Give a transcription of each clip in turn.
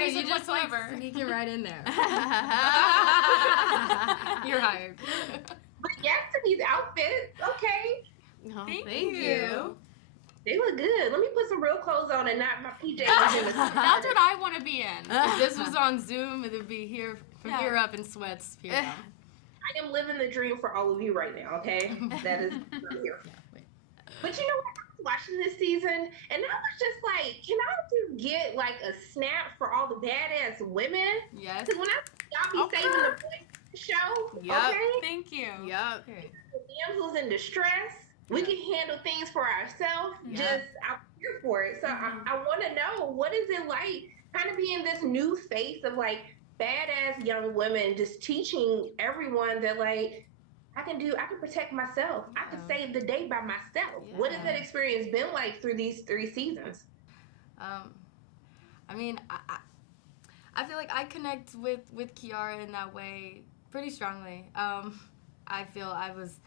reason whatsoever. Like, sneak it right in there. You're hired. But yes to these outfits. Okay. Oh, Thank you. They look good. Let me put some real clothes on and not my PJs. That's what I want to be in. If this was on Zoom, it would be here from here up in sweats. Here down. I am living the dream for all of you right now, okay? That is what I'm here for. But you know what? I was watching this season, and I was just like, can I just get like a snap for all the badass women? Yes. Because when y'all be saving the boys for the show, okay? Thank you. Yep. The damsels in distress. We can handle things for ourselves. Just, I'm here for it. So I want to know, what is it like kind of being this new face of like badass young women just teaching everyone that like, I can protect myself. I can save the day by myself. Yeah. What has that experience been like through these 3 seasons? I mean, I feel like I connect with Kiara in that way pretty strongly. I feel I was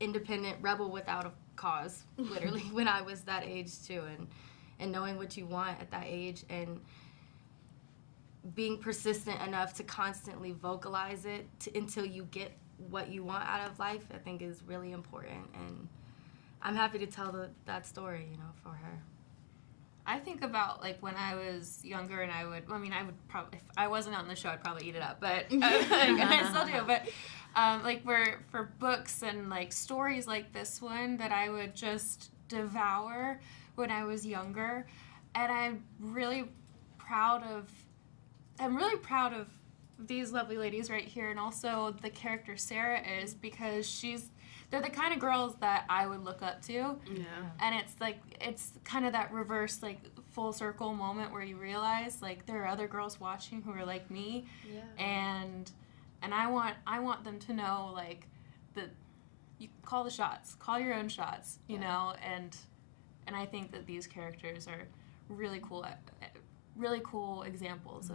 independent rebel without a cause, literally, when I was that age too, and knowing what you want at that age and being persistent enough to constantly vocalize it until you get what you want out of life, I think is really important, and I'm happy to tell that story, for her. I think about like when I was younger, and I would probably, if I wasn't on the show, I'd probably eat it up, but I still do. But like for books and like stories like this one that I would just devour when I was younger, and I'm really proud of these lovely ladies right here, and also the character Sarah is, because they're the kind of girls that I would look up to. Yeah. And it's kind of that reverse, like, full circle moment where you realize, like, there are other girls watching who are like me. Yeah. And I want them to know, like, that you call the shots, call your own shots, you know, and I think that these characters are really cool examples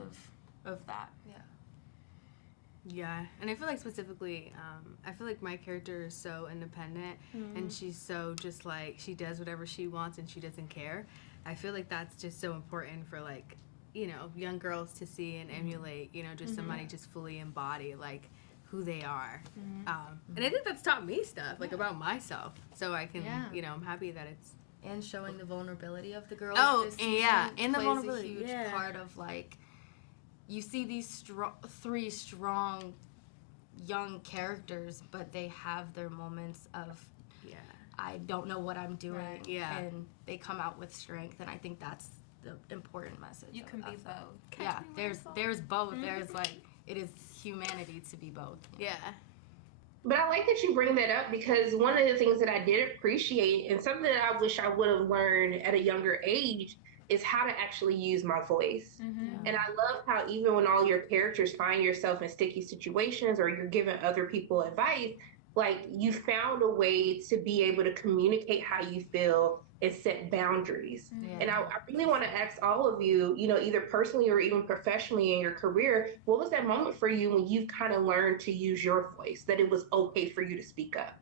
of that. Yeah, and I feel like specifically, I feel like my character is so independent, and she's so just like, she does whatever she wants and she doesn't care. I feel like that's just so important for, like, young girls to see and emulate, just somebody just fully embody, like, who they are. And I think that's taught me stuff, like, about myself, so I can, I'm happy that it's... And showing the vulnerability of the girls this season and the vulnerability. plays a huge part of, like, you see these 3 strong young characters, but they have their moments of, I don't know what I'm doing, and they come out with strength, and I think that's the important message. You can be both. Yeah, there's both. There's like, it is humanity to be both. Yeah. But I like that you bring that up, because one of the things that I did appreciate, and something that I wish I would have learned at a younger age, is how to actually use my voice. And I love how even when all your characters find yourself in sticky situations or you're giving other people advice, like, you found a way to be able to communicate how you feel and set boundaries. And I really want to ask all of you, either personally or even professionally in your career, what was that moment for you when you kind of learned to use your voice, that it was okay for you to speak up?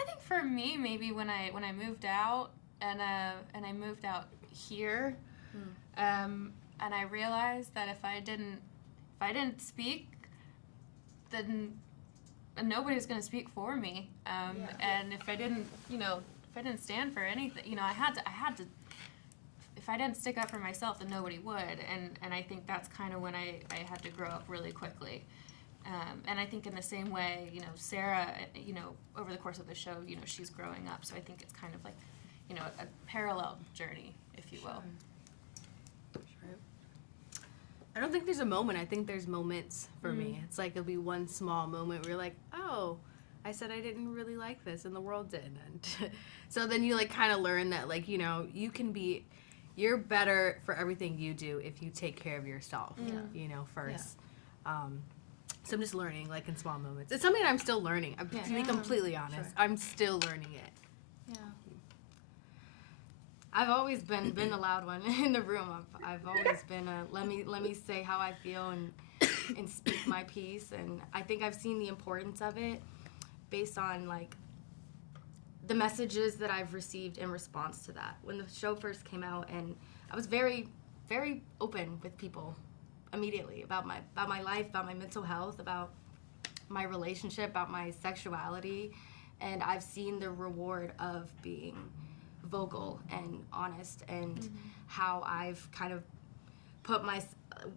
I think for me, maybe when I moved out and I moved out here, and I realized that if I didn't speak, then nobody's going to speak for me. And if I didn't stand for anything, I had to. If I didn't stick up for myself, then nobody would. And I think that's kind of when I had to grow up really quickly. And I think in the same way, Sarah, over the course of the show, she's growing up. So I think it's kind of like, a parallel journey, if you will. Sure. I don't think there's a moment. I think there's moments for me. It's like it'll be one small moment where you're like, oh, I said I didn't really like this and the world did. And so then you like kind of learn that, like, you're better for everything you do if you take care of yourself, first. So I'm just learning, like, in small moments. It's something that I'm still learning. To be completely honest, I'm still learning it. I've always been the loud one in the room. I've always been let me say how I feel and speak my piece. And I think I've seen the importance of it based on, like, the messages that I've received in response to that. When the show first came out, and I was very, very open with people immediately about my life, about my mental health, about my relationship, about my sexuality, and I've seen the reward of being vocal and honest, and how I've kind of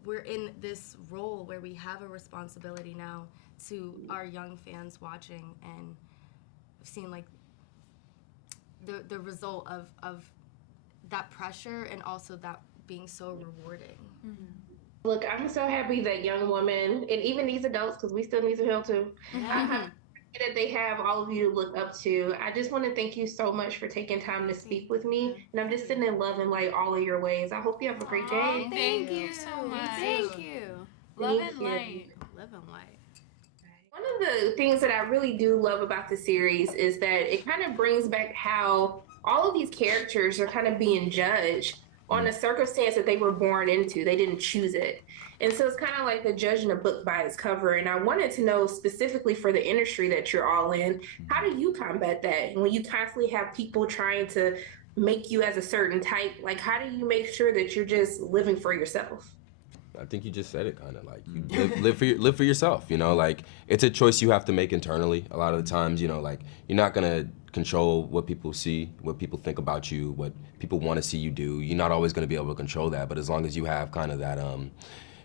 we're in this role where we have a responsibility now to our young fans watching, and I've seen like the result of that pressure, and also that being so rewarding. Look, I'm so happy that young women, and even these adults, because we still need some help too, that they have all of you to look up to. I just want to thank you so much for taking time to speak with me. And I'm just sitting in love and light all of your ways. I hope you have a great day. Thank you so much. Thank you. Love and light. Love and light. One of the things that I really do love about the series is that it kind of brings back how all of these characters are kind of being judged on a circumstance that they were born into. They didn't choose it. And so it's kind of like the judging a book by its cover. And I wanted to know specifically for the industry that you're all in, how do you combat that? When you constantly have people trying to make you as a certain type, like how do you make sure that you're just living for yourself? I think you just said it, kind of like you live for yourself, you know, like it's a choice you have to make internally. A lot of the times, you know, like you're not gonna control what people see, what people think about you, what people want to see you do. You're not always gonna be able to control that, but as long as you have kind of that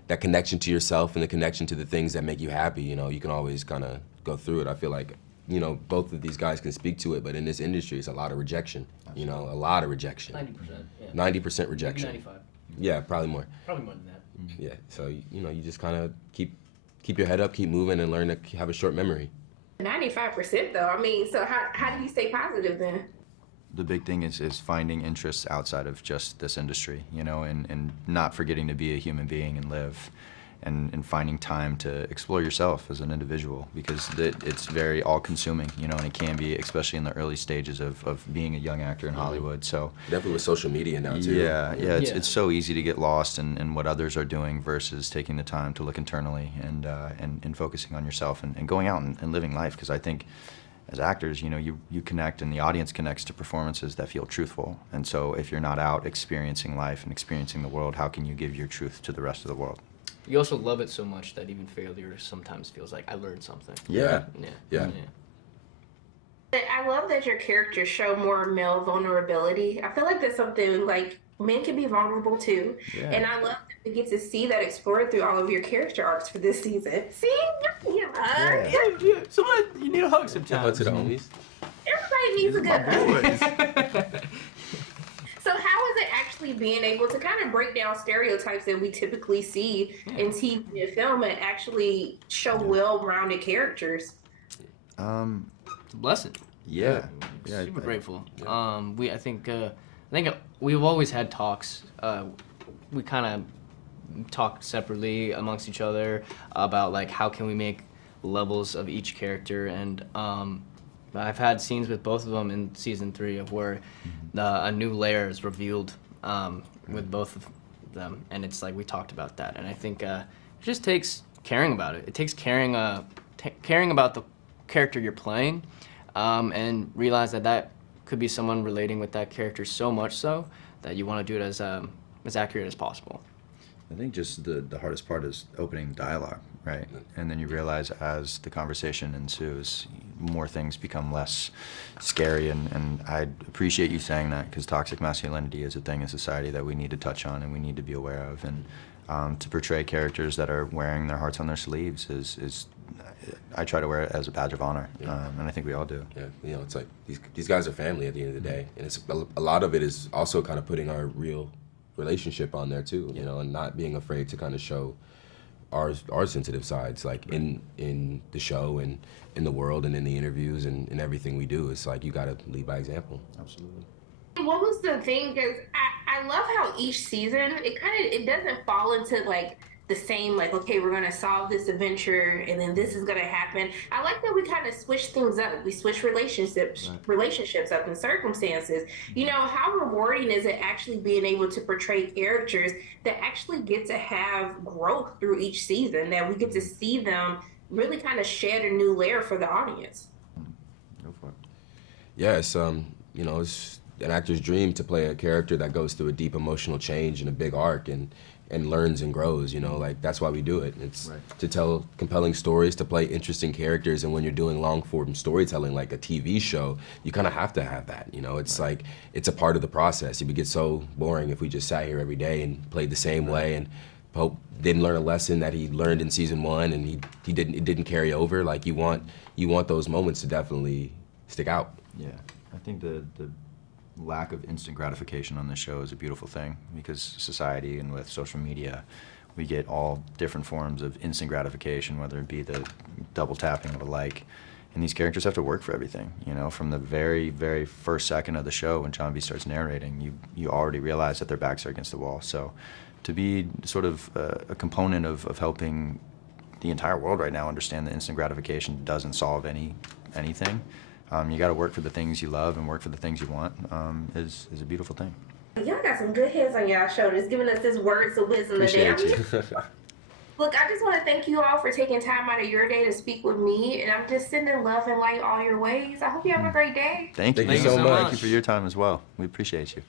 that connection to yourself and the connection to the things that make you happy, you know, you can always kind of go through it. I feel like, you know, both of these guys can speak to it, but in this industry, it's a lot of rejection. Absolutely. You know, a lot of rejection. 90%. Yeah. 90% rejection. Maybe 95. Yeah, probably more. Probably more than that. Yeah, so, you know, you just kind of keep your head up, keep moving, and learn to have a short memory. 95% though. I mean, so how do you stay positive then? The big thing is finding interests outside of just this industry, you know, and not forgetting to be a human being and live, and finding time to explore yourself as an individual, because it's very all-consuming, you know, and it can be, especially in the early stages of being a young actor in Hollywood. So definitely with social media now too. Yeah, it's so easy to get lost in what others are doing versus taking the time to look internally and focusing on yourself and going out and living life, because I think as actors, you know, you connect, and the audience connects to performances that feel truthful. And so if you're not out experiencing life and experiencing the world, how can you give your truth to the rest of the world? You also love it so much that even failure sometimes feels like I learned something. Yeah. I love that your characters show more male vulnerability. I feel like that's something like men can be vulnerable too. Yeah. And I love that we get to see that explored through all of your character arcs for this season. See? Yeah. Someone, you need a hug sometimes. To the homies. Everybody needs a good hug. So how is it actually being able to kind of break down stereotypes that we typically see in TV and film and actually show well-rounded characters? It's a blessing. Yeah. Super grateful. Yeah. I think we've always had talks. We kind of talk separately amongst each other about like how can we make levels of each character, and I've had scenes with both of them in season 3 of where a new layer is revealed with both of them, and it's like we talked about that, and I think it just takes caring about it. It takes caring about the character you're playing, and realize that could be someone relating with that character so much so that you want to do it as accurate as possible. I think just the hardest part is opening dialogue, right? And then you realize as the conversation ensues, more things become less scary, and I appreciate you saying that, because toxic masculinity is a thing in society that we need to touch on and we need to be aware of, and to portray characters that are wearing their hearts on their sleeves is I try to wear it as a badge of honor, and I think we all do. Yeah, you know, it's like these guys are family at the end of the day, and it's a lot of it is also kind of putting our real relationship on there too, you know, and not being afraid to kind of show our sensitive sides, like in the show and in the world and in the interviews and in everything we do. It's like you got to lead by example. Absolutely. What was the thing? Because I love how each season it doesn't fall into like the same, like, okay, we're going to solve this adventure and then this is going to happen. I like that we kind of switch things up. We switch relationships up and circumstances. You know, how rewarding is it actually being able to portray characters that actually get to have growth through each season, that we get to see them really kind of shed a new layer for the audience? Go for it. Yeah, it's, you know, it's an actor's dream to play a character that goes through a deep emotional change and a big arc and learns and grows, you know, like that's why we do it. It's to tell compelling stories, to play interesting characters, and when you're doing long form storytelling like a TV show, you kind of have to have that, you know. It's like, it's a part of the process. It would get so boring if we just sat here every day and played the same way and Pope didn't learn a lesson that he learned in season 1 and it didn't carry over. Like you want those moments to definitely stick out. Yeah, I think the lack of instant gratification on this show is a beautiful thing, because society and with social media, we get all different forms of instant gratification, whether it be the double tapping of a like. And these characters have to work for everything, you know, from the very, very first second of the show when John B starts narrating, you already realize that their backs are against the wall. So to be sort of a component of helping the entire world right now understand that instant gratification doesn't solve anything. You got to work for the things you love and work for the things you want, is a beautiful thing. Y'all got some good heads on y'all shoulders, giving us this words of wisdom today. Look, I just want to thank you all for taking time out of your day to speak with me, and I'm just sending love and light all your ways. I hope you have a great day. Thank you so much. Thank you for your time as well. We appreciate you.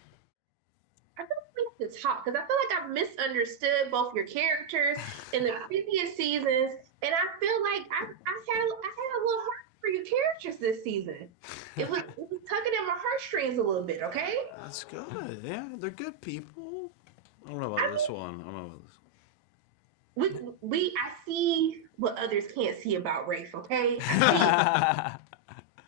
I feel like we have to talk, because I feel like I've misunderstood both your characters in the previous seasons, and I feel like I had a little heart for your characters this season. It was tugging at my heartstrings a little bit, okay? That's good. Yeah, they're good people. I don't know about this one. I don't know about this. I see what others can't see about Rafe, okay? It's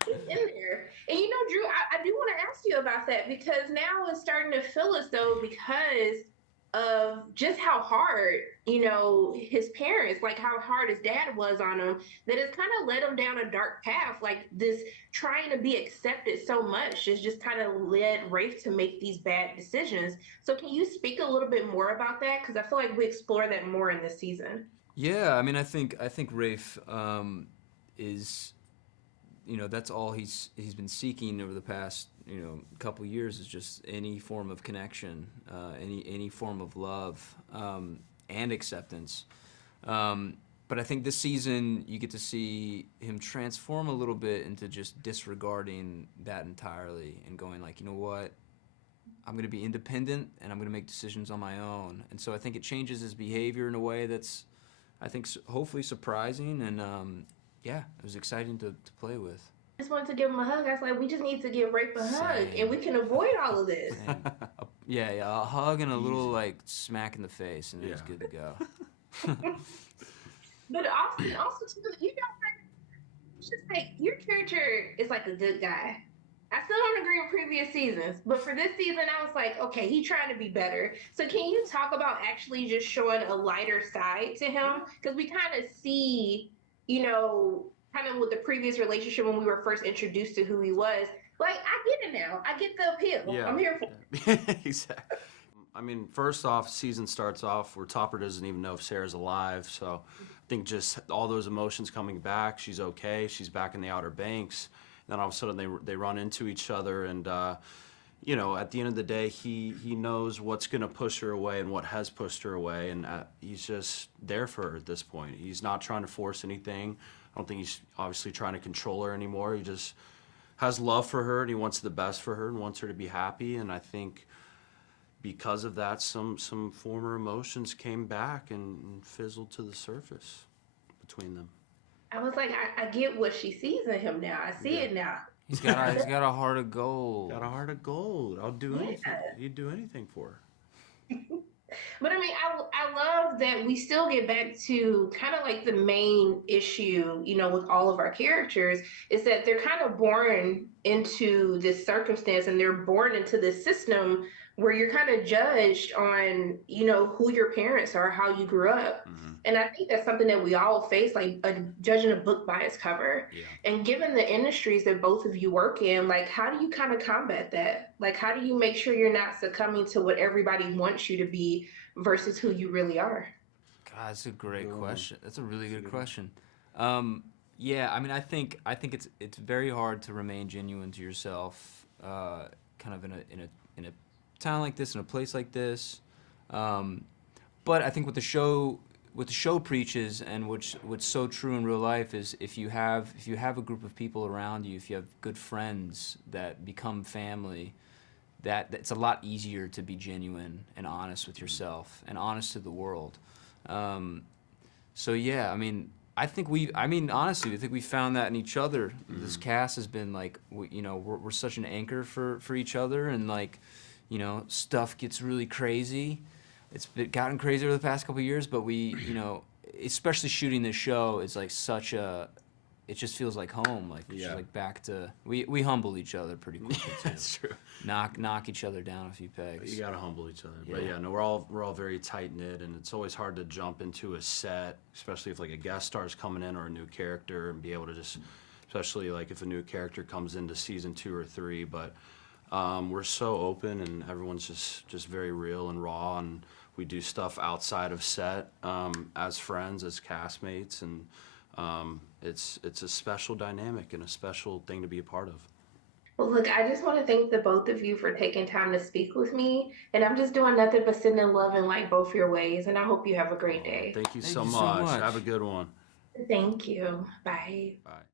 in there. And you know, Drew, I do want to ask you about that, because now it's starting to feel as though, because of just how hard, you know, his parents, like how hard his dad was on him, that it's kind of led him down a dark path. Like this trying to be accepted so much has just kind of led Rafe to make these bad decisions. So can you speak a little bit more about that? Because I feel like we explore that more in this season. Yeah, I mean, I think Rafe is, you know, that's all he's been seeking over the past, you know, couple years, is just any form of connection, any form of love, and acceptance. But I think this season you get to see him transform a little bit into just disregarding that entirely and going like, you know what, I'm going to be independent and I'm going to make decisions on my own. And so I think it changes his behavior in a way that's, I think, hopefully surprising, and yeah, it was exciting to play with. I just wanted to give him a hug. I was like, we just need to give Rafe a hug, and we can avoid all of this. Yeah, a hug and a little like smack in the face, and it was good to go. But also too, you know, it's just like your character is like a good guy. I still don't agree with previous seasons, but for this season, I was like, okay, he's trying to be better. So can you talk about actually just showing a lighter side to him? Because we kind of see, you know, kind of with the previous relationship when we were first introduced to who he was. Like, I get it now. I get the appeal. Yeah. I'm here for it. Exactly. I mean, first off, season starts off where Topper doesn't even know if Sarah's alive. So I think just all those emotions coming back. She's okay. She's back in the Outer Banks. Then all of a sudden they run into each other, and you know, at the end of the day, he knows what's going to push her away and what has pushed her away, and he's just there for her at this point. He's not trying to force anything. I don't think he's obviously trying to control her anymore. He just has love for her, and he wants the best for her and wants her to be happy. And I think because of that, some former emotions came back and fizzled to the surface between them. I was like, I get what she sees in him now. I see it now. He's got a heart of gold. Got a heart of gold. I'll do anything. He'd do anything for her. But I mean, I love that we still get back to kind of like the main issue, you know, with all of our characters, is that they're kind of born into this circumstance, and they're born into this system where you're kind of judged on, you know, who your parents are, how you grew up. Mm-hmm. And I think that's something that we all face, like judging a book by its cover. Yeah. And given the industries that both of you work in, like, how do you kind of combat that? Like, how do you make sure you're not succumbing to what everybody wants you to be versus who you really are? God, that's a great question. That's a really good question. Yeah, I mean, I think it's very hard to remain genuine to yourself, kind of in a town like this, in a place like this. But I think what the show preaches, and what's so true in real life, is if you have a group of people around you, if you have good friends that become family, that it's a lot easier to be genuine and honest with yourself and honest to the world. So yeah, I mean, honestly, I think we found that in each other. This cast has been like, we're such an anchor for each other, and like, stuff gets really crazy. It's gotten crazy over the past couple of years, but we, especially shooting this show is like it just feels like home. Like it's just like back to we humble each other pretty quickly too. That's true. Knock each other down a few pegs. You gotta humble each other. But yeah, no, we're all very tight knit, and it's always hard to jump into a set, especially if like a guest star's coming in or a new character, and be able to just, especially like if a new character comes into season 2 or 3. But we're so open, and everyone's just very real and raw, and we do stuff outside of set as friends, as castmates, and it's a special dynamic and a special thing to be a part of. Well, look, I just want to thank the both of you for taking time to speak with me. And I'm just doing nothing but sending love in like both your ways. And I hope you have a great day. Thank you so much. Have a good one. Thank you. Bye. Bye.